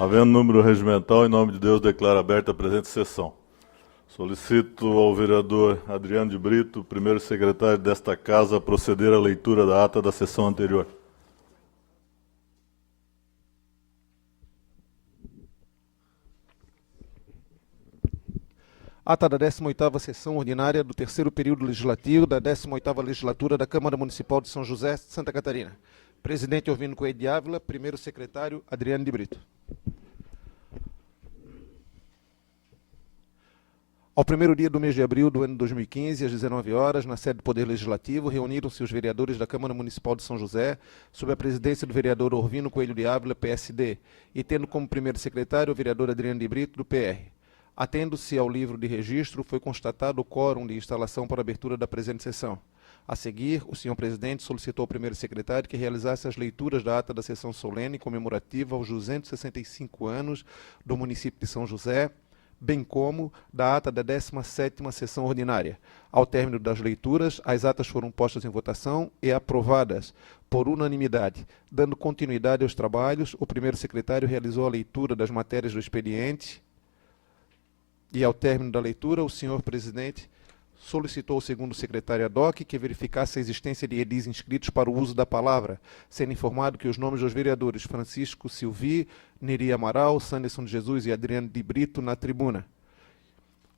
Havendo número regimental, em nome de Deus, declaro aberta a presente sessão. Solicito ao vereador Adriano de Brito, primeiro secretário desta Casa, a proceder à leitura da ata da sessão anterior. Ata da 18ª Sessão Ordinária do terceiro período legislativo da 18ª Legislatura da Câmara Municipal de São José, Santa Catarina. Presidente Orvino Coelho de Ávila, primeiro secretário Adriano de Brito. Ao primeiro dia do mês de abril do ano 2015, às 19 horas, na sede do Poder Legislativo, reuniram-se os vereadores da Câmara Municipal de São José, sob a presidência do vereador Orvino Coelho de Ávila, PSD, e tendo como primeiro secretário o vereador Adriano de Brito, do PR. Atendo-se ao livro de registro, foi constatado o quórum de instalação para a abertura da presente sessão. A seguir, o senhor presidente solicitou ao primeiro secretário que realizasse as leituras da ata da sessão solene comemorativa aos 265 anos do município de São José, bem como da ata da 17ª Sessão Ordinária. Ao término das leituras, as atas foram postas em votação e aprovadas por unanimidade. Dando continuidade aos trabalhos, o primeiro secretário realizou a leitura das matérias do expediente e, ao término da leitura, o senhor presidente solicitou ao segundo secretário ad hoc que verificasse a existência de edis inscritos para o uso da palavra, sendo informado que os nomes dos vereadores Francisco Silvi, Neri Amaral, Sanderson de Jesus e Adriano de Brito na tribuna.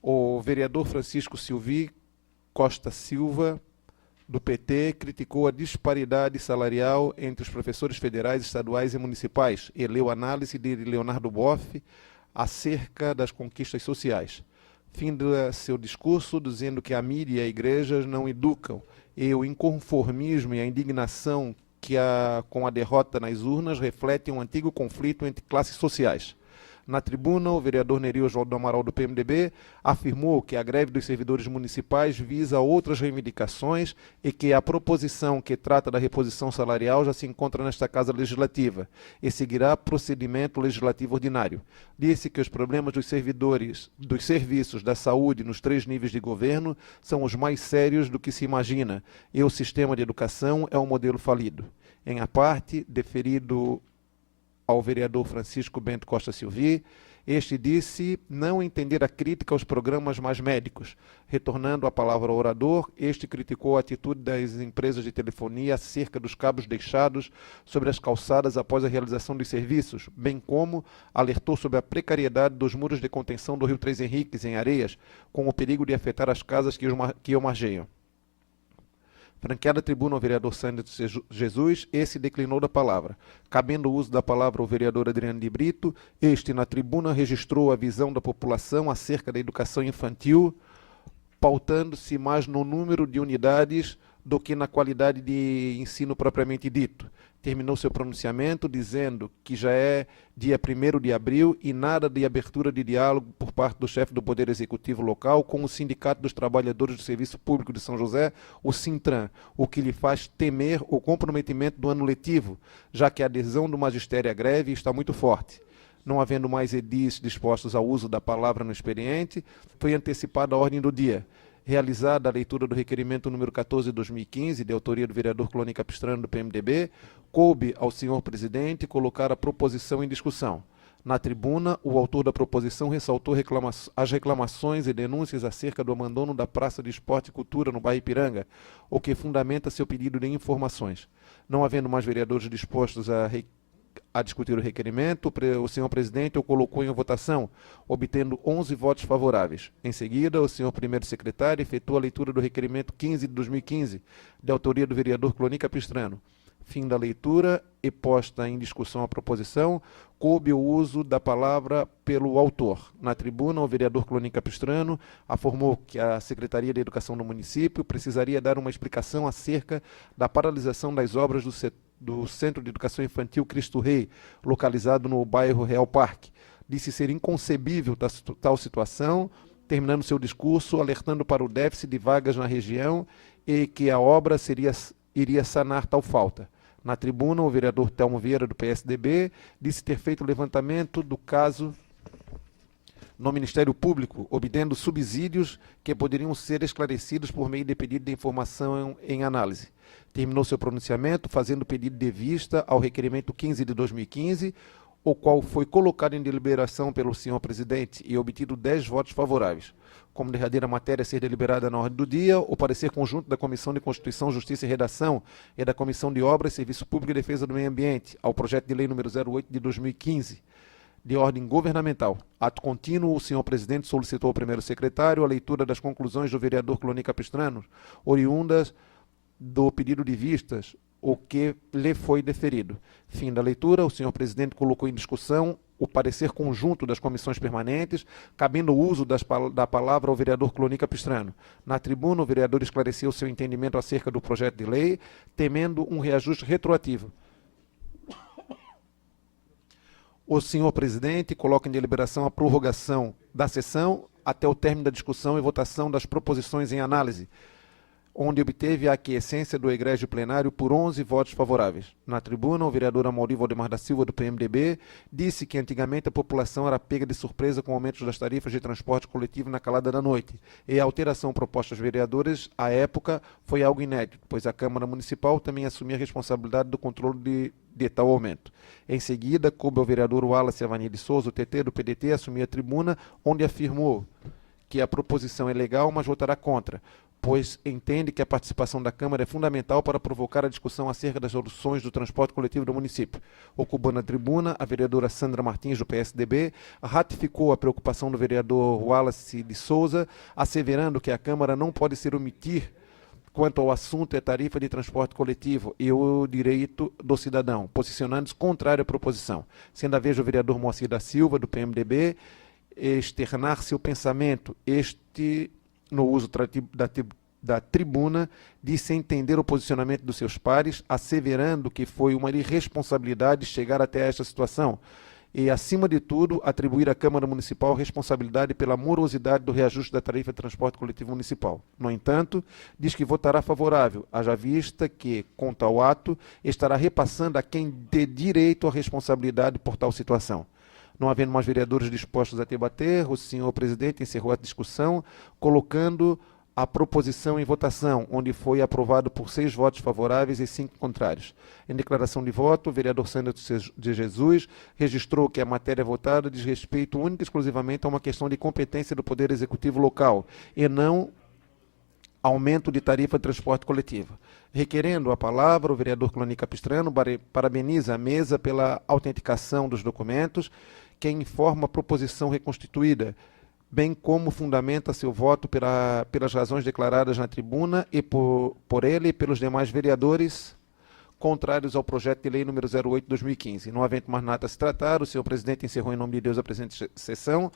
O vereador Francisco Silvi Costa Silva, do PT, criticou a disparidade salarial entre os professores federais, estaduais e municipais e leu análise de Leonardo Boff acerca das conquistas sociais. Finda seu discurso dizendo que a mídia e a igreja não educam e o inconformismo e a indignação com a derrota nas urnas refletem um antigo conflito entre classes sociais. Na tribuna, o vereador Neri Oswaldo Amaral, do PMDB, afirmou que a greve dos servidores municipais visa outras reivindicações e que a proposição que trata da reposição salarial já se encontra nesta Casa Legislativa e seguirá procedimento legislativo ordinário. Disse que os problemas dos servidores dos serviços da saúde nos 3 níveis de governo são os mais sérios do que se imagina e o sistema de educação é um modelo falido. Em a parte, deferido ao vereador Francisco Bento Costa Silvi, este disse não entender a crítica aos programas mais médicos. Retornando a palavra ao orador, este criticou a atitude das empresas de telefonia acerca dos cabos deixados sobre as calçadas após a realização dos serviços, bem como alertou sobre a precariedade dos muros de contenção do Rio Três Henriques, em Areias, com o perigo de afetar as casas que o margeiam. Franqueada a tribuna ao vereador Sanderson Jesus, esse declinou da palavra. Cabendo o uso da palavra ao vereador Adriano de Brito, este, na tribuna, registrou a visão da população acerca da educação infantil, pautando-se mais no número de unidades do que na qualidade de ensino propriamente dito. Terminou seu pronunciamento dizendo que já é dia 1º de abril e nada de abertura de diálogo por parte do chefe do Poder Executivo local com o Sindicato dos Trabalhadores do Serviço Público de São José, o Sintran, o que lhe faz temer o comprometimento do ano letivo, já que a adesão do magistério à greve está muito forte. Não havendo mais edis dispostos ao uso da palavra no expediente, foi antecipada a ordem do dia. Realizada a leitura do requerimento número 14 de 2015, de autoria do vereador Cloni Capistrano, do PMDB, coube ao senhor presidente colocar a proposição em discussão. Na tribuna, o autor da proposição ressaltou as reclamações e denúncias acerca do abandono da Praça de Esporte e Cultura no bairro Ipiranga, o que fundamenta seu pedido de informações. Não havendo mais vereadores dispostos a discutir o requerimento, o senhor presidente o colocou em votação, obtendo 11 votos favoráveis. Em seguida, o senhor primeiro secretário efetuou a leitura do requerimento 15 de 2015, de autoria do vereador Cloni Capistrano. Fim da leitura e posta em discussão a proposição, coube o uso da palavra pelo autor. Na tribuna, o vereador Cloni Capistrano afirmou que a Secretaria de Educação do município precisaria dar uma explicação acerca da paralisação das obras do Centro de Educação Infantil Cristo Rei, localizado no bairro Real Parque. Disse ser inconcebível tal situação, terminando seu discurso alertando para o déficit de vagas na região e que a obra iria sanar tal falta. Na tribuna, o vereador Telmo Vieira, do PSDB, disse ter feito o levantamento do caso no Ministério Público, obtendo subsídios que poderiam ser esclarecidos por meio de pedido de informação em análise. Terminou seu pronunciamento fazendo pedido de vista ao requerimento 15 de 2015, o qual foi colocado em deliberação pelo senhor presidente e obtido 10 votos favoráveis. Como derradeira matéria a ser deliberada na ordem do dia, o parecer conjunto da Comissão de Constituição, Justiça e Redação e da Comissão de Obras, Serviço Público e Defesa do Meio Ambiente ao projeto de lei número 08 de 2015, de ordem governamental. Ato contínuo, o senhor presidente solicitou ao primeiro secretário a leitura das conclusões do vereador Cloni Capistrano, oriundas do pedido de vistas, o que lhe foi deferido. Fim da leitura, o senhor presidente colocou em discussão o parecer conjunto das comissões permanentes, cabendo o uso da palavra ao vereador Cloni Capistrano. Na tribuna, o vereador esclareceu seu entendimento acerca do projeto de lei, temendo um reajuste retroativo. O senhor presidente coloca em deliberação a prorrogação da sessão até o término da discussão e votação das proposições em análise, onde obteve a aquiescência do egrégio plenário por 11 votos favoráveis. Na tribuna, o vereador Amaury Valdemar da Silva, do PMDB, disse que antigamente a população era pega de surpresa com o aumento das tarifas de transporte coletivo na calada da noite, e a alteração proposta aos vereadores, à época, foi algo inédito, pois a Câmara Municipal também assumia a responsabilidade do controle de tal aumento. Em seguida, coube ao vereador Wallace Avani de Souza, o TT do PDT, assumir a tribuna, onde afirmou que a proposição é legal, mas votará contra, pois entende que a participação da Câmara é fundamental para provocar a discussão acerca das soluções do transporte coletivo do município. Ocupando a tribuna, a vereadora Sandra Martins, do PSDB, ratificou a preocupação do vereador Wallace de Souza, asseverando que a Câmara não pode se omitir quanto ao assunto é tarifa de transporte coletivo e o direito do cidadão, posicionando-se contrário à proposição. Sendo a vez do vereador Moacir da Silva, do PMDB, externar seu pensamento, no uso da tribuna, disse entender o posicionamento dos seus pares, asseverando que foi uma irresponsabilidade chegar até esta situação e, acima de tudo, atribuir à Câmara Municipal responsabilidade pela morosidade do reajuste da tarifa de transporte coletivo municipal. No entanto, diz que votará favorável, haja vista que, com tal ato, estará repassando a quem dê direito à responsabilidade por tal situação. Não havendo mais vereadores dispostos a debater, o senhor presidente encerrou a discussão, colocando a proposição em votação, onde foi aprovado por 6 votos favoráveis e 5 contrários. Em declaração de voto, o vereador Sandro de Jesus registrou que a matéria votada diz respeito única e exclusivamente a uma questão de competência do Poder Executivo local, e não aumento de tarifa de transporte coletivo. Requerendo a palavra, o vereador Cloni Capistrano parabeniza a mesa pela autenticação dos documentos, que informa a proposição reconstituída, bem como fundamenta seu voto pelas razões declaradas na tribuna e por ele e pelos demais vereadores contrários ao projeto de lei número 08 de 2015. Não havendo mais nada a se tratar, o senhor presidente encerrou em nome de Deus a presente sessão,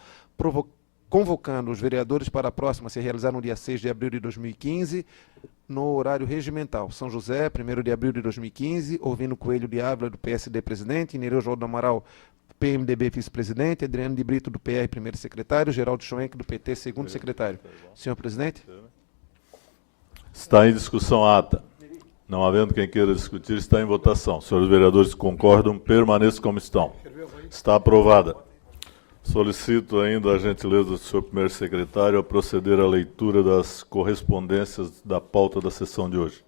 convocando os vereadores para a próxima a se realizar no dia 6 de abril de 2015, no horário regimental. São José, 1º de abril de 2015, Orvino Coelho de Ávila, do PSD, presidente, Nereu João do Amaral, PMDB, vice-presidente, Adriano de Brito, do PR, primeiro secretário, Geraldo Schoenck, do PT, segundo secretário. Senhor presidente? Está em discussão a ata. Não havendo quem queira discutir, está em votação. Senhores vereadores que concordam, permaneçam como estão. Está aprovada. Solicito ainda a gentileza do senhor primeiro secretário a proceder à leitura das correspondências da pauta da sessão de hoje.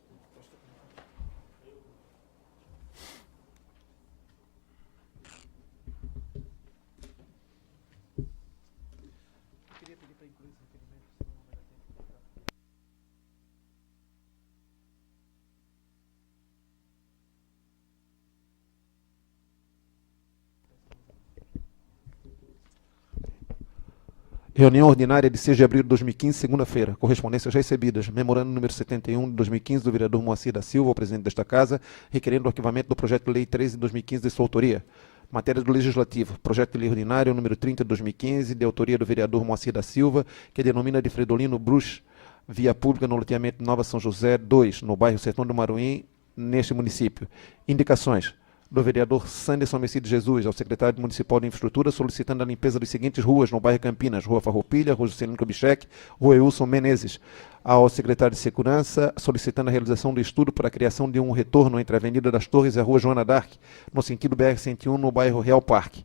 Reunião ordinária de 6 de abril de 2015, segunda-feira. Correspondências recebidas. Memorando número 71 de 2015 do vereador Moacir da Silva, o presidente desta casa, requerendo o arquivamento do projeto de lei 13 de 2015 de sua autoria. Matéria do Legislativo. Projeto de lei ordinário número 30 de 2015, de autoria do vereador Moacir da Silva, que denomina de Fredolino Bruch, via pública no loteamento Nova São José 2, no bairro Sertão do Maruim, neste município. Indicações do vereador Sanderson Messias Jesus ao secretário municipal de infraestrutura, solicitando a limpeza das seguintes ruas no bairro Campinas: Rua Farroupilha, Rua Juscelino Kubitschek, Rua Wilson Menezes. Ao secretário de Segurança, solicitando a realização do estudo para a criação de um retorno entre a Avenida das Torres e a Rua Joana d'Arc, no sentido BR-101, no bairro Real Parque.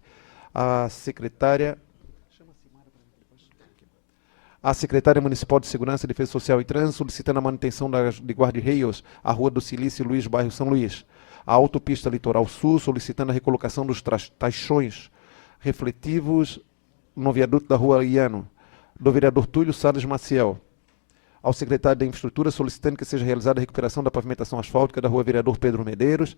A secretária Municipal de Segurança, Defesa Social e Trânsito, solicitando a manutenção de guarda-reios à Rua do Silício Luiz, bairro São Luís. a autopista Litoral Sul, solicitando a recolocação dos taixões refletivos no viaduto da Rua Iano, do vereador Túlio Salles Maciel. Ao secretário da Infraestrutura, solicitando que seja realizada a recuperação da pavimentação asfáltica da Rua Vereador Pedro Medeiros,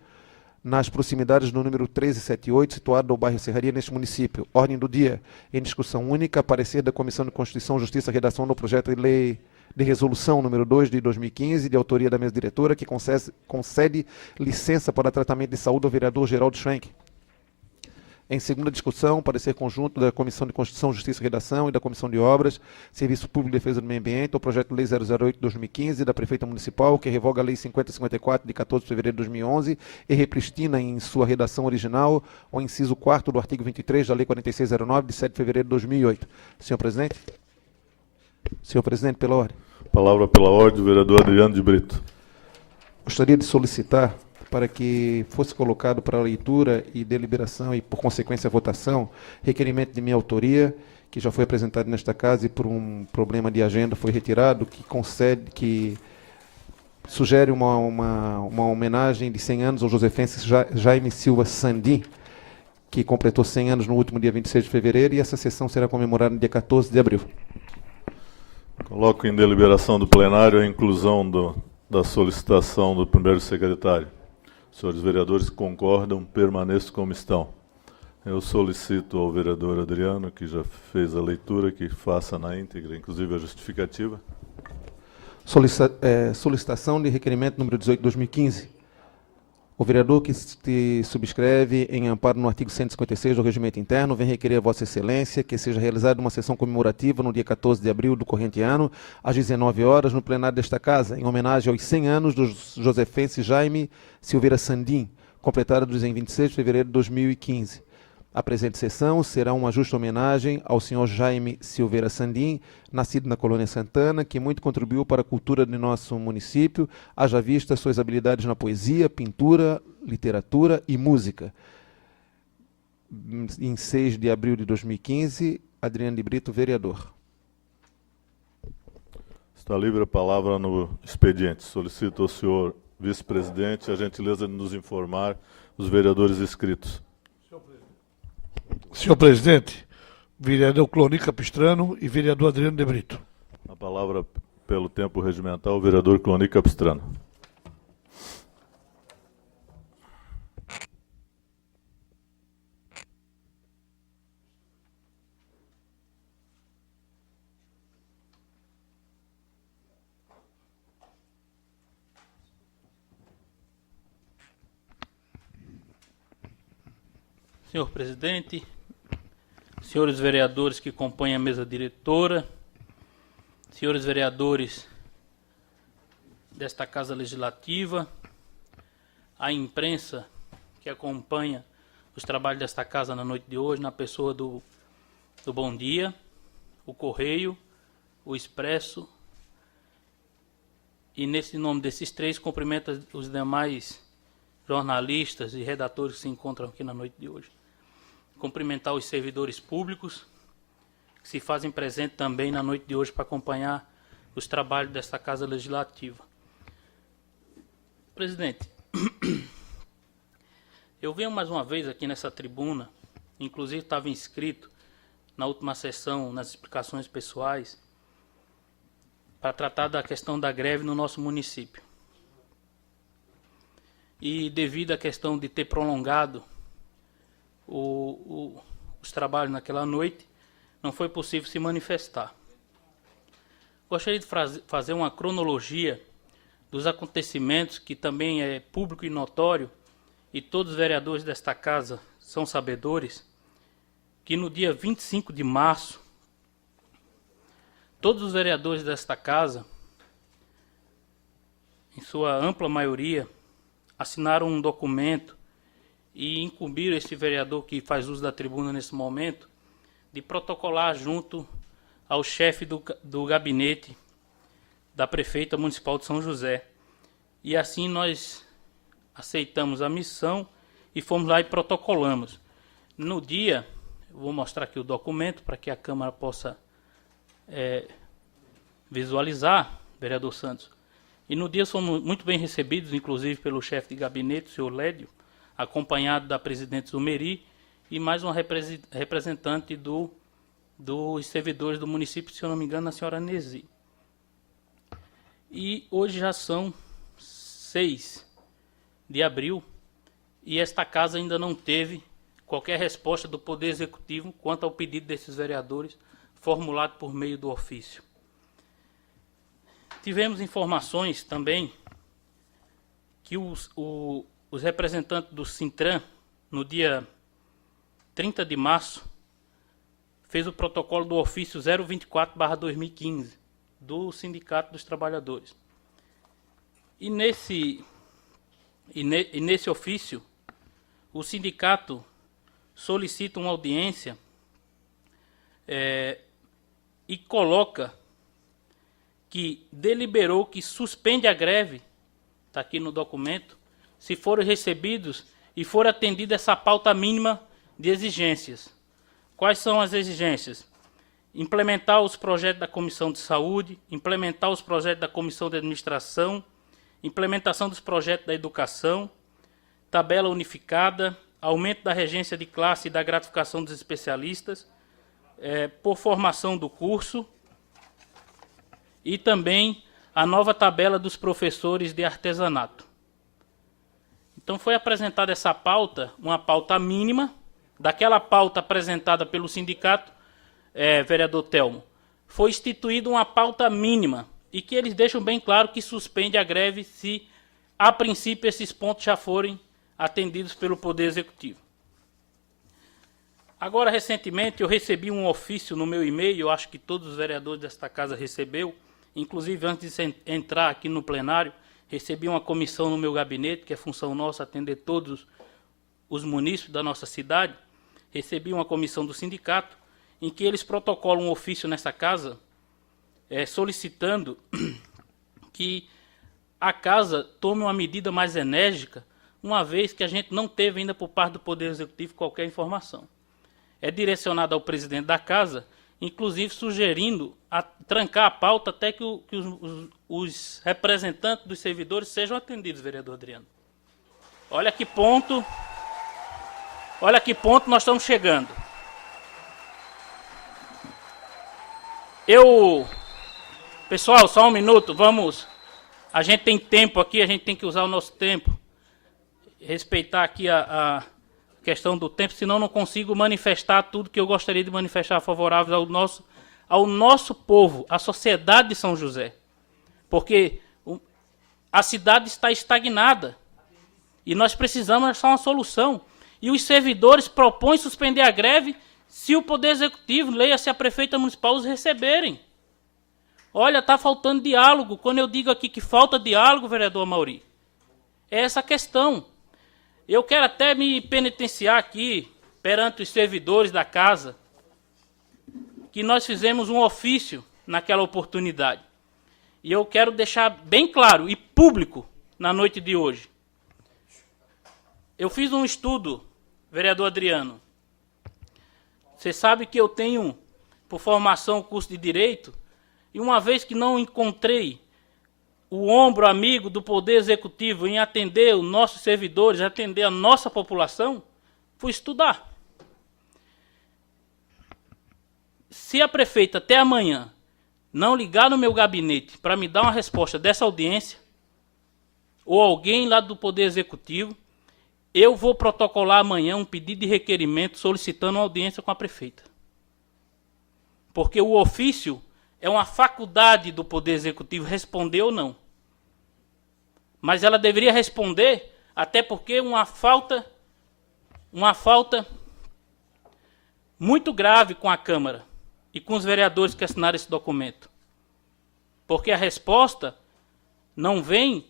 nas proximidades do número 1378, situado no bairro Serraria, neste município. Ordem do dia, em discussão única, parecer da Comissão de Constituição, Justiça e Redação do projeto de lei de resolução número 2 de 2015, de autoria da mesa diretora, que concede licença para tratamento de saúde ao vereador Geraldo Schwenk. Em segunda discussão, parecer conjunto da Comissão de Constituição, Justiça e Redação e da Comissão de Obras, Serviço Público e Defesa do Meio Ambiente, o projeto de lei 008/2015 da Prefeita Municipal, que revoga a Lei 5054 de 14 de fevereiro de 2011 e repristina em sua redação original o inciso 4º do artigo 23 da Lei 4609 de 7 de fevereiro de 2008. Senhor Presidente? Senhor Presidente, pela ordem. Palavra pela ordem, o vereador Adriano de Brito. Gostaria de solicitar para que fosse colocado para leitura e deliberação e, por consequência, votação, requerimento de minha autoria, que já foi apresentado nesta casa e por um problema de agenda foi retirado, que sugere uma homenagem de 100 anos ao josefense Jaime Silva Sandim, que completou 100 anos no último dia 26 de fevereiro, e essa sessão será comemorada no dia 14 de abril. Coloco em deliberação do plenário a inclusão da solicitação do primeiro secretário. Senhores vereadores que concordam, permaneçam como estão. Eu solicito ao vereador Adriano, que já fez a leitura, que faça na íntegra, inclusive a justificativa. Solicitação de requerimento número 18/2015. O vereador que se subscreve em amparo no artigo 156 do Regimento Interno vem requerer a Vossa Excelência que seja realizada uma sessão comemorativa no dia 14 de abril do corrente ano, às 19 horas, no plenário desta Casa, em homenagem aos 100 anos do josefense Jaime Silveira Sandim, completados em 26 de fevereiro de 2015. A presente sessão será uma justa homenagem ao senhor Jaime Silveira Sandim, nascido na Colônia Santana, que muito contribuiu para a cultura de nosso município, haja vista suas habilidades na poesia, pintura, literatura e música. Em 6 de abril de 2015, Adriano de Brito, vereador. Está livre a palavra no expediente. Solicito ao senhor vice-presidente a gentileza de nos informar os vereadores inscritos. Senhor presidente, vereador Cloni Capistrano e vereador Adriano de Brito. A palavra, pelo tempo regimental, o vereador Cloni Capistrano. Senhor presidente, senhores vereadores que compõem a mesa diretora, senhores vereadores desta Casa Legislativa, a imprensa que acompanha os trabalhos desta Casa na noite de hoje, na pessoa do Bom Dia, o Correio, o Expresso, e nesse nome desses três, cumprimento os demais jornalistas e redatores que se encontram aqui na noite de hoje. Cumprimentar os servidores públicos que se fazem presente também na noite de hoje para acompanhar os trabalhos desta Casa Legislativa. Presidente, eu venho mais uma vez aqui nessa tribuna, inclusive estava inscrito na última sessão, nas explicações pessoais, para tratar da questão da greve no nosso município. E devido à questão de ter prolongado os trabalhos naquela noite, não foi possível se manifestar. Gostaria de fazer uma cronologia dos acontecimentos, que também é público e notório, e todos os vereadores desta casa são sabedores, que no dia 25 de março, todos os vereadores desta casa, em sua ampla maioria, assinaram um documento e incumbiram este vereador que faz uso da tribuna nesse momento de protocolar junto ao chefe do gabinete da Prefeita Municipal de São José. E assim nós aceitamos a missão e fomos lá e protocolamos. No dia, vou mostrar aqui o documento para que a Câmara possa visualizar, vereador Santos. E no dia fomos muito bem recebidos, inclusive pelo chefe de gabinete, o senhor Lédio, acompanhado da presidente Zumeri e mais uma representante dos servidores do município, se eu não me engano, a senhora Nesi. E hoje já são 6 de abril e esta casa ainda não teve qualquer resposta do Poder Executivo quanto ao pedido desses vereadores formulado por meio do ofício. Tivemos informações também que os representantes do Sintran, no dia 30 de março, fez o protocolo do ofício 024/2015 do Sindicato dos Trabalhadores. E nesse ofício, o sindicato solicita uma audiência e coloca que deliberou que suspende a greve, está aqui no documento, se forem recebidos e for atendida essa pauta mínima de exigências. Quais são as exigências? Implementar os projetos da Comissão de Saúde, implementar os projetos da Comissão de Administração, implementação dos projetos da Educação, tabela unificada, aumento da regência de classe e da gratificação dos especialistas, por formação do curso, e também a nova tabela dos professores de artesanato. Então foi apresentada essa pauta, uma pauta mínima, daquela pauta apresentada pelo sindicato, vereador Telmo, foi instituída uma pauta mínima, e que eles deixam bem claro que suspende a greve se, a princípio, esses pontos já forem atendidos pelo Poder Executivo. Agora, recentemente, eu recebi um ofício no meu e-mail, eu acho que todos os vereadores desta casa recebeu, inclusive antes de entrar aqui no plenário, recebi uma comissão no meu gabinete, que é função nossa atender todos os munícipes da nossa cidade, recebi uma comissão do sindicato, em que eles protocolam um ofício nessa casa, solicitando que a casa tome uma medida mais enérgica, uma vez que a gente não teve ainda por parte do Poder Executivo qualquer informação. É direcionado ao presidente da casa, inclusive sugerindo trancar a pauta até que os representantes dos servidores sejam atendidos, vereador Adriano. Olha que ponto nós estamos chegando. Pessoal, só um minuto, a gente tem tempo aqui, a gente tem que usar o nosso tempo, respeitar aqui a questão do tempo, senão não consigo manifestar tudo que eu gostaria de manifestar favorável ao nosso povo, à sociedade de São José. Porque a cidade está estagnada e nós precisamos achar uma solução. E os servidores propõem suspender a greve se o Poder Executivo, leia-se a prefeita municipal, os receberem. Olha, está faltando diálogo. Quando eu digo aqui que falta diálogo, vereador Amauri, é essa questão. Eu quero até me penitenciar aqui, perante os servidores da casa, que nós fizemos um ofício naquela oportunidade. E eu quero deixar bem claro e público na noite de hoje. Eu fiz um estudo, vereador Adriano. Você sabe que eu tenho, por formação, curso de Direito, e uma vez que não encontrei o ombro amigo do Poder Executivo em atender os nossos servidores, atender a nossa população, fui estudar. Se a prefeita até amanhã não ligar no meu gabinete para me dar uma resposta dessa audiência, ou alguém lá do Poder Executivo, eu vou protocolar amanhã um pedido de requerimento solicitando uma audiência com a prefeita. Porque o ofício é uma faculdade do Poder Executivo responder ou não. Mas ela deveria responder, até porque uma falta muito grave com a Câmara e com os vereadores que assinaram esse documento. Porque a resposta não vem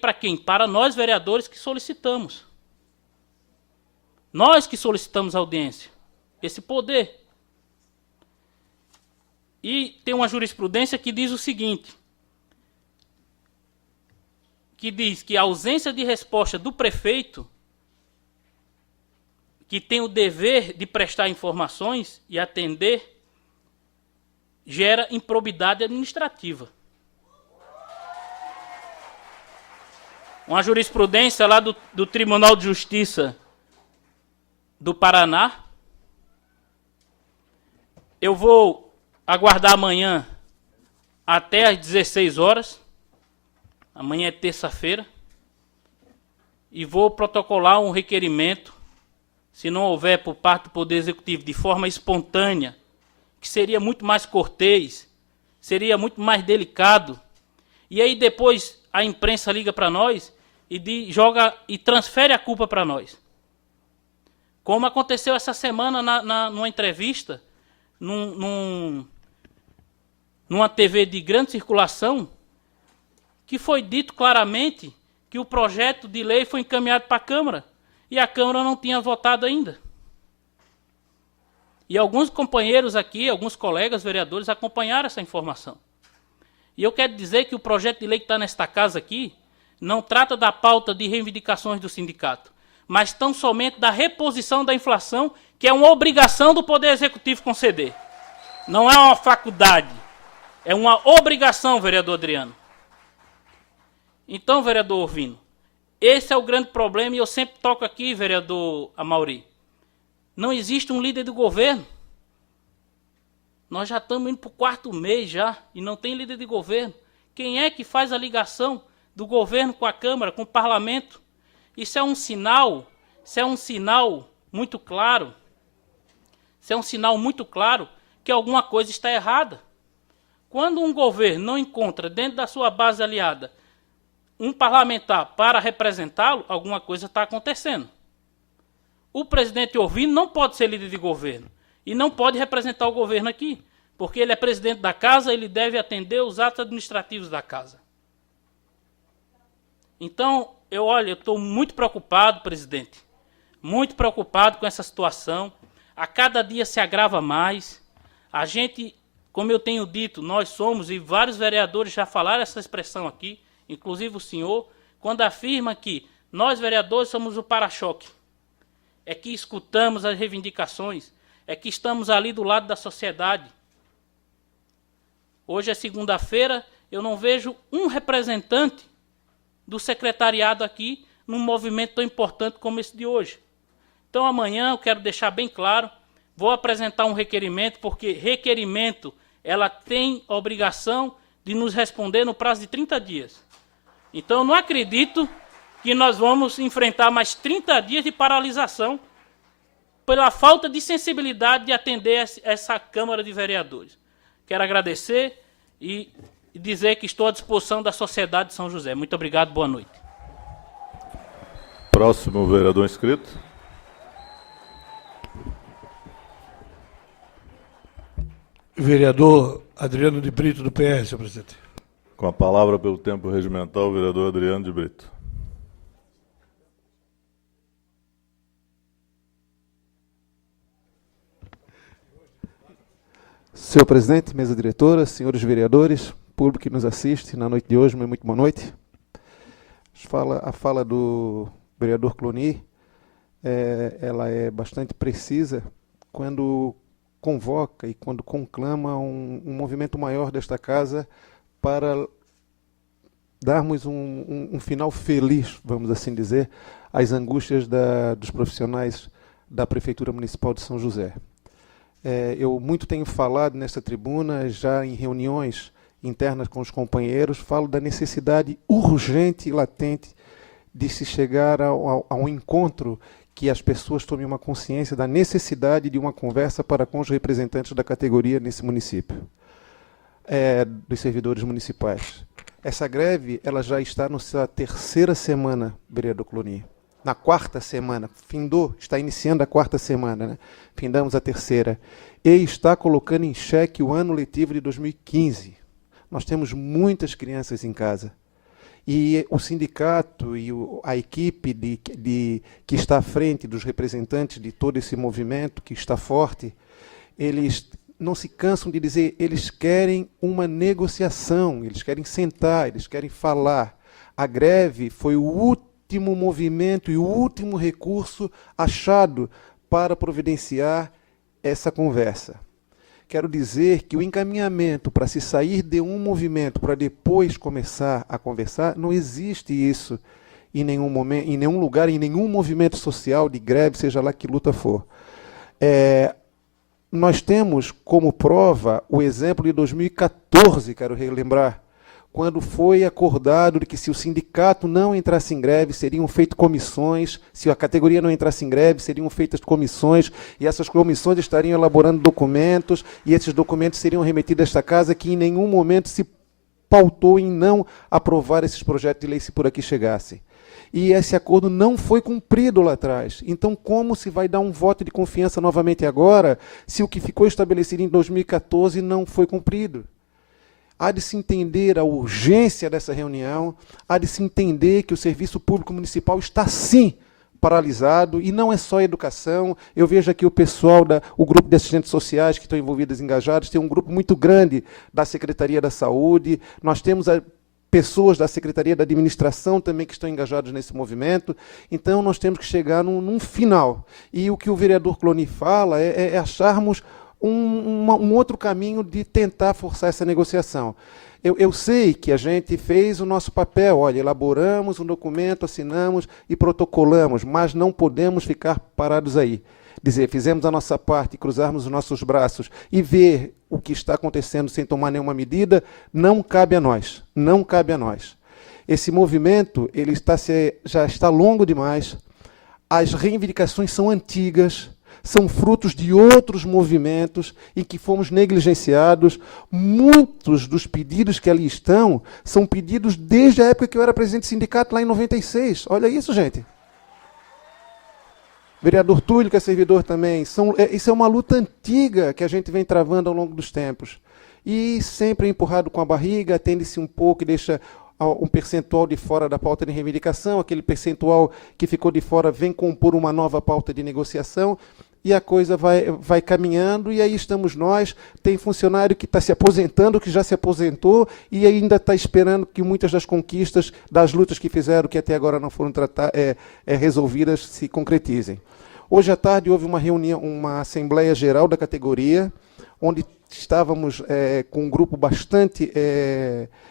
para quem? Para nós vereadores que solicitamos. Nós que solicitamos audiência. Esse poder. E tem uma jurisprudência que diz o seguinte, que diz que a ausência de resposta do prefeito, que tem o dever de prestar informações e atender, gera improbidade administrativa. uma jurisprudência lá do Tribunal de Justiça do Paraná. Eu vou aguardar amanhã até às 16 horas. Amanhã é terça-feira. E vou protocolar um requerimento, se não houver por parte do Poder Executivo, de forma espontânea, que seria muito mais cortês, seria muito mais delicado. E aí depois a imprensa liga para nós e joga e transfere a culpa para nós. Como aconteceu essa semana numa entrevista, numa TV de grande circulação, que foi dito claramente que o projeto de lei foi encaminhado para a Câmara e a Câmara não tinha votado ainda. E alguns companheiros aqui, alguns colegas vereadores acompanharam essa informação. E eu quero dizer que o projeto de lei que está nesta casa aqui não trata da pauta de reivindicações do sindicato, mas tão somente da reposição da inflação, que é uma obrigação do Poder Executivo conceder. Não é uma faculdade, é uma obrigação, vereador Adriano. Então, vereador Orvino, esse é o grande problema, e eu sempre toco aqui, vereador Amauri. Não existe um líder do governo. Nós já estamos indo para o 4º mês já, e não tem líder de governo. Quem é que faz a ligação do governo com a Câmara, com o Parlamento? Isso é um sinal muito claro. Isso é um sinal muito claro que alguma coisa está errada. Quando um governo não encontra dentro da sua base aliada um parlamentar para representá-lo, alguma coisa está acontecendo. O presidente Orvino não pode ser líder de governo e não pode representar o governo aqui, porque ele é presidente da casa, ele deve atender os atos administrativos da casa. Então, eu estou muito preocupado, presidente, muito preocupado com essa situação. A cada dia se agrava mais. A gente, como eu tenho dito, nós somos, e vários vereadores já falaram essa expressão aqui, inclusive o senhor, quando afirma que nós, vereadores, somos o para-choque. É que escutamos as reivindicações, é que estamos ali do lado da sociedade. Hoje é segunda-feira, eu não vejo um representante do secretariado aqui num movimento tão importante como esse de hoje. Então, amanhã, eu quero deixar bem claro, vou apresentar um requerimento, porque requerimento, ela tem a obrigação de nos responder no prazo de 30 dias. Então, eu não acredito que nós vamos enfrentar mais 30 dias de paralisação pela falta de sensibilidade de atender essa Câmara de Vereadores. Quero agradecer e dizer que estou à disposição da sociedade de São José. Muito obrigado, boa noite. Próximo vereador inscrito. Vereador Adriano de Brito, do PS, senhor presidente. Com a palavra pelo tempo regimental, o vereador Adriano de Brito. Senhor presidente, mesa diretora, senhores vereadores, público que nos assiste na noite de hoje, muito boa noite. A fala do vereador Cloni, ela é bastante precisa quando convoca e quando conclama um movimento maior desta casa para darmos um final feliz, vamos assim dizer, às angústias dos profissionais da Prefeitura Municipal de São José. Eu muito tenho falado nesta tribuna, já em reuniões internas com os companheiros, falo da necessidade urgente e latente de se chegar a um encontro que as pessoas tomem uma consciência da necessidade de uma conversa para com os representantes da categoria nesse município, dos servidores municipais. Essa greve ela já está na sua 3ª semana, vereador Cloni. Na 4ª semana, está iniciando a 4ª semana, né? Findamos a 3ª. E está colocando em xeque o ano letivo de 2015. Nós temos muitas crianças em casa. E o sindicato e a equipe que está à frente dos representantes de todo esse movimento, que está forte, eles não se cansam de dizer, eles querem uma negociação, eles querem sentar, eles querem falar. A greve foi o último movimento e o último recurso achado para providenciar essa conversa. Quero dizer que o encaminhamento para se sair de um movimento para depois começar a conversar, não existe isso. em nenhum momento, em nenhum lugar, em nenhum movimento social de greve, seja lá que luta for. Nós temos como prova o exemplo de 2014, quero relembrar, quando foi acordado de que se o sindicato não entrasse em greve, seriam feitas comissões, se a categoria não entrasse em greve, seriam feitas comissões, e essas comissões estariam elaborando documentos, e esses documentos seriam remetidos a esta casa, que em nenhum momento se pautou em não aprovar esses projetos de lei se por aqui chegassem. E esse acordo não foi cumprido lá atrás. Então, como se vai dar um voto de confiança novamente agora, se o que ficou estabelecido em 2014 não foi cumprido? Há de se entender a urgência dessa reunião, há de se entender que o serviço público municipal está, sim, paralisado, e não é só a educação. Eu vejo aqui o pessoal, o grupo de assistentes sociais que estão envolvidos, engajados, tem um grupo muito grande da Secretaria da Saúde, nós temos pessoas da Secretaria da Administração também que estão engajados nesse movimento. Então, nós temos que chegar num final. E o que o vereador Cloni fala é acharmos um outro caminho de tentar forçar essa negociação. Eu sei que a gente fez o nosso papel, olha, elaboramos um documento, assinamos e protocolamos, mas não podemos ficar parados aí. Dizer, fizemos a nossa parte, cruzarmos os nossos braços e ver o que está acontecendo sem tomar nenhuma medida, não cabe a nós, não cabe a nós. Esse movimento ele já está longo demais, as reivindicações são antigas, são frutos de outros movimentos em que fomos negligenciados. Muitos dos pedidos que ali estão são pedidos desde a época que eu era presidente do sindicato, lá em 96. Olha isso, gente. Vereador Túlio, que é servidor também. Isso é uma luta antiga que a gente vem travando ao longo dos tempos. E sempre empurrado com a barriga, atende-se um pouco e deixa um percentual de fora da pauta de reivindicação, aquele percentual que ficou de fora vem compor uma nova pauta de negociação, e a coisa vai caminhando, e aí estamos nós, tem funcionário que está se aposentando, que já se aposentou, e ainda está esperando que muitas das conquistas, das lutas que fizeram, que até agora não foram resolvidas, se concretizem. Hoje à tarde houve uma reunião, uma Assembleia Geral da categoria, onde estávamos com um grupo bastante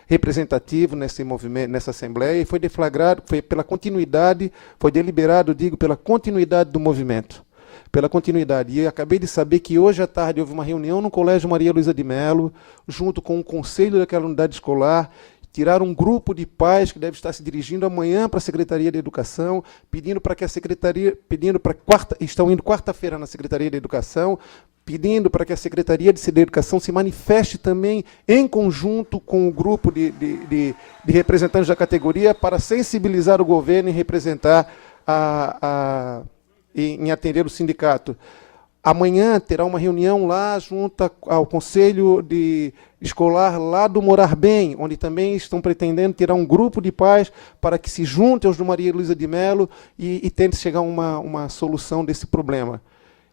representativo nesse movimento, nessa Assembleia, e foi deflagrado, foi deliberado, pela continuidade do movimento. Pela continuidade. E acabei de saber que hoje à tarde houve uma reunião no Colégio Maria Luísa de Melo, junto com o conselho daquela unidade escolar, tiraram um grupo de pais que deve estar se dirigindo amanhã para a Secretaria de Educação, pedindo para que a Secretaria, estão indo quarta-feira na Secretaria de Educação, pedindo para que a Secretaria de Educação se manifeste também em conjunto com o grupo de representantes da categoria para sensibilizar o governo e representar em atender o sindicato. Amanhã terá uma reunião lá junto ao Conselho Escolar lá do Morar Bem, onde também estão pretendendo tirar um grupo de pais para que se juntem aos do Maria Luísa de Melo e tente chegar a uma solução desse problema.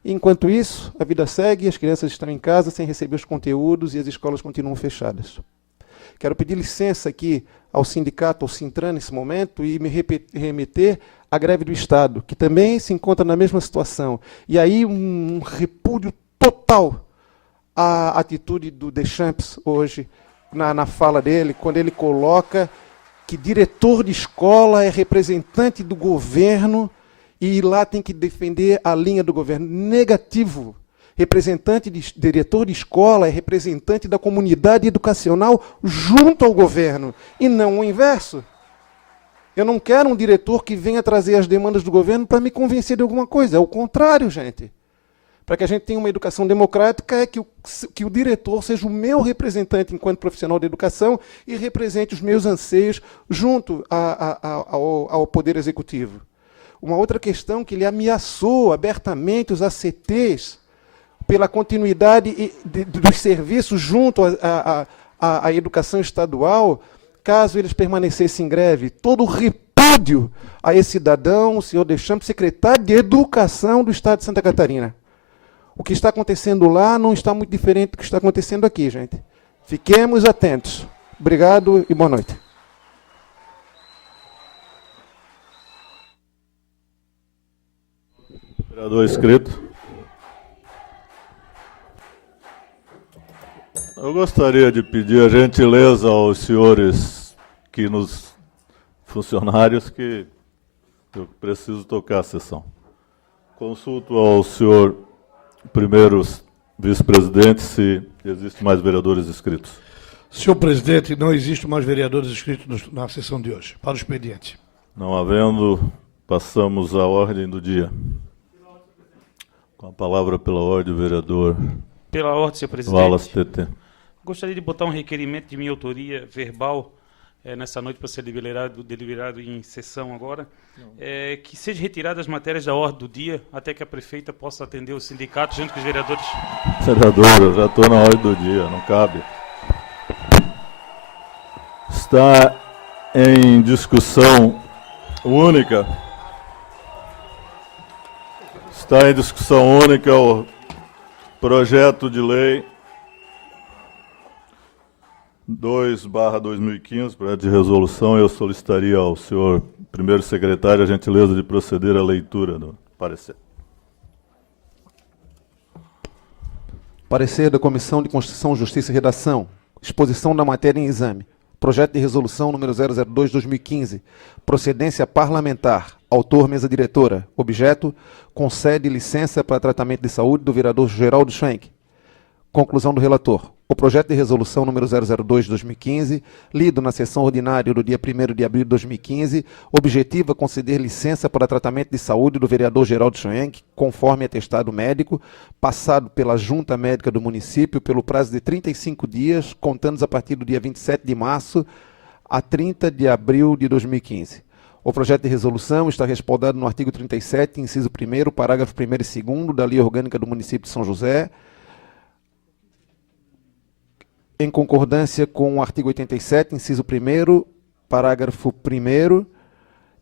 Enquanto isso, a vida segue, as crianças estão em casa sem receber os conteúdos e as escolas continuam fechadas. Quero pedir licença aqui ao sindicato, ao Sintran, nesse momento, e me remeter à greve do Estado, que também se encontra na mesma situação. E aí um repúdio total à atitude do Deschamps hoje, na fala dele, quando ele coloca que diretor de escola é representante do governo e lá tem que defender a linha do governo. Negativo. Diretor de escola é representante da comunidade educacional junto ao governo, e não o inverso. Eu não quero um diretor que venha trazer as demandas do governo para me convencer de alguma coisa. É o contrário, gente. Para que a gente tenha uma educação democrática, é que o diretor seja o meu representante enquanto profissional de educação e represente os meus anseios junto ao Poder Executivo. Uma outra questão que ele ameaçou abertamente os ACTs pela continuidade dos serviços junto à educação estadual, caso eles permanecessem em greve. Todo o repúdio a esse cidadão, o senhor Deschamps, secretário de Educação do Estado de Santa Catarina. O que está acontecendo lá não está muito diferente do que está acontecendo aqui, gente. Fiquemos atentos. Obrigado e boa noite. Vereador inscrito. Eu gostaria de pedir a gentileza aos senhores funcionários que Eu preciso tocar a sessão. Consulto ao senhor primeiro vice-presidente se existem mais vereadores inscritos. Senhor presidente, não existe mais vereadores inscritos na sessão de hoje. Para o expediente. Não havendo, passamos à ordem do dia. Com a palavra pela ordem, o vereador Pela ordem, senhor presidente. Wallace TT. Gostaria de botar um requerimento de minha autoria verbal nessa noite para ser deliberado em sessão agora, que seja retirada as matérias da ordem do dia até que a prefeita possa atender o sindicato junto com os vereadores. Vereador, eu já estou na ordem do dia, não cabe. Está em discussão única. Está em discussão única o projeto de lei 2/2015, projeto de resolução. Eu solicitaria ao senhor primeiro secretário a gentileza de proceder à leitura do parecer. Parecer da Comissão de Constituição, Justiça e Redação. Exposição da matéria em exame. Projeto de resolução número 002/2015. Procedência parlamentar. Autor, mesa diretora. Objeto, concede licença para tratamento de saúde do vereador Geraldo Schwenk. Conclusão do relator. O projeto de resolução número 002/2015, lido na sessão ordinária do dia 1º de abril de 2015, objetiva conceder licença para tratamento de saúde do vereador Geraldo Schwenk, conforme atestado médico, passado pela Junta Médica do município pelo prazo de 35 dias, contando a partir do dia 27 de março a 30 de abril de 2015. O projeto de resolução está respaldado no artigo 37, inciso 1º, parágrafo 1º e 2º da Lei Orgânica do município de São José, em concordância com o artigo 87, inciso 1º, parágrafo 1º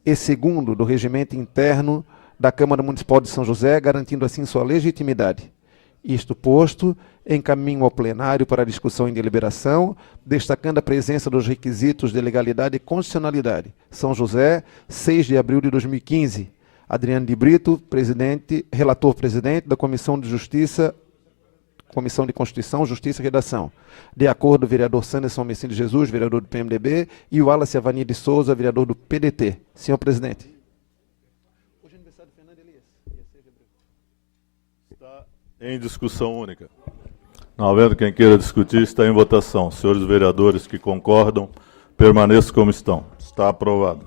e 2º do Regimento Interno da Câmara Municipal de São José, garantindo assim sua legitimidade. Isto posto, encaminho ao plenário para discussão e deliberação, destacando a presença dos requisitos de legalidade e constitucionalidade. São José, 6 de abril de 2015. Adriano de Brito, relator-presidente da Comissão de Justiça, Comissão de Constituição, Justiça e Redação. De acordo, o vereador Sanderson Messina de Jesus, vereador do PMDB, e o Wallace Avani de Souza, vereador do PDT. Senhor presidente. Está em discussão única. Não havendo quem queira discutir, está em votação. Senhores vereadores que concordam, permaneçam como estão. Está aprovado.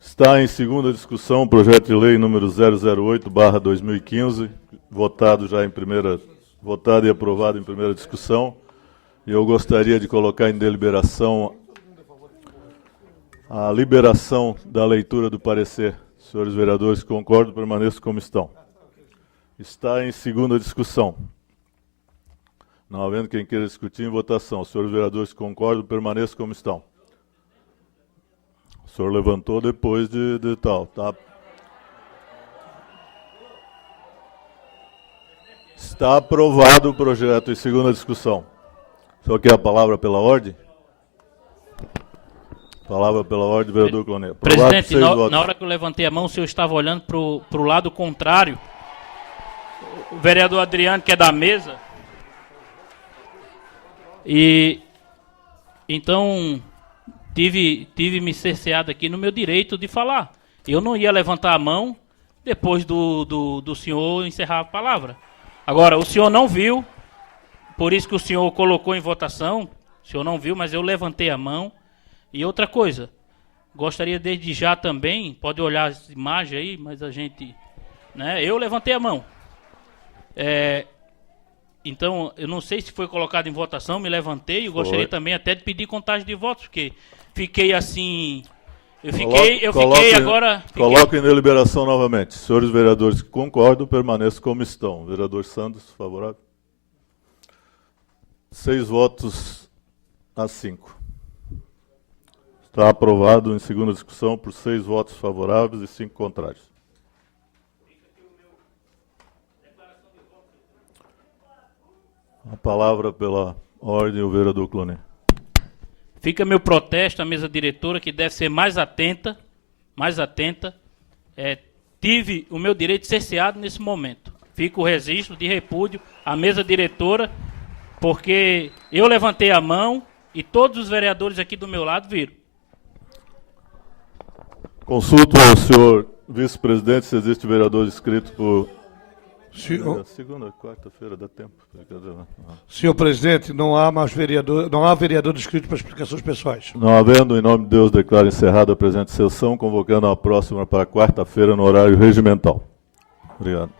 Está em segunda discussão o projeto de lei número 008/2015, votado e aprovado em primeira discussão. E eu gostaria de colocar em deliberação a liberação da leitura do parecer. Senhores vereadores que concordam, permaneçam como estão. Está em segunda discussão. Não havendo quem queira discutir, em votação. Senhores vereadores que concordam, permaneçam como estão. O senhor levantou depois de tal, tá? Está aprovado o projeto em segunda discussão. O senhor quer a palavra pela ordem? Palavra pela ordem, vereador Cloné. Presidente, na hora que eu levantei a mão, o senhor estava olhando para o lado contrário. O vereador Adriano, que é da mesa. E então tive me cerceado aqui no meu direito de falar. Eu não ia levantar a mão depois do senhor encerrar a palavra. Agora, o senhor não viu, por isso que o senhor colocou em votação. O senhor não viu, mas eu levantei a mão. E outra coisa, gostaria desde já também, pode olhar as imagens aí, mas a gente, né, eu levantei a mão. Então, eu não sei se foi colocado em votação, me levantei, eu gostaria também até de pedir contagem de votos, porque fiquei assim, Coloque em deliberação novamente. Senhores vereadores que concordam, permaneçam como estão. Vereador Santos, favorável? 6 votos a 5. Está aprovado em segunda discussão por 6 votos favoráveis e 5 contrários. A palavra pela ordem, o vereador Cloné. Fica meu protesto à mesa diretora, que deve ser mais atenta. Tive o meu direito cerceado nesse momento. Fica o registro de repúdio à mesa diretora, porque eu levantei a mão e todos os vereadores aqui do meu lado viram. Consulto ao senhor vice-presidente se existe vereador inscrito por... Segunda, quarta-feira, dá tempo. Senhor presidente, não há vereador inscrito para explicações pessoais. Não havendo, em nome de Deus, declaro encerrada a presente sessão, convocando a próxima para quarta-feira no horário regimental. Obrigado.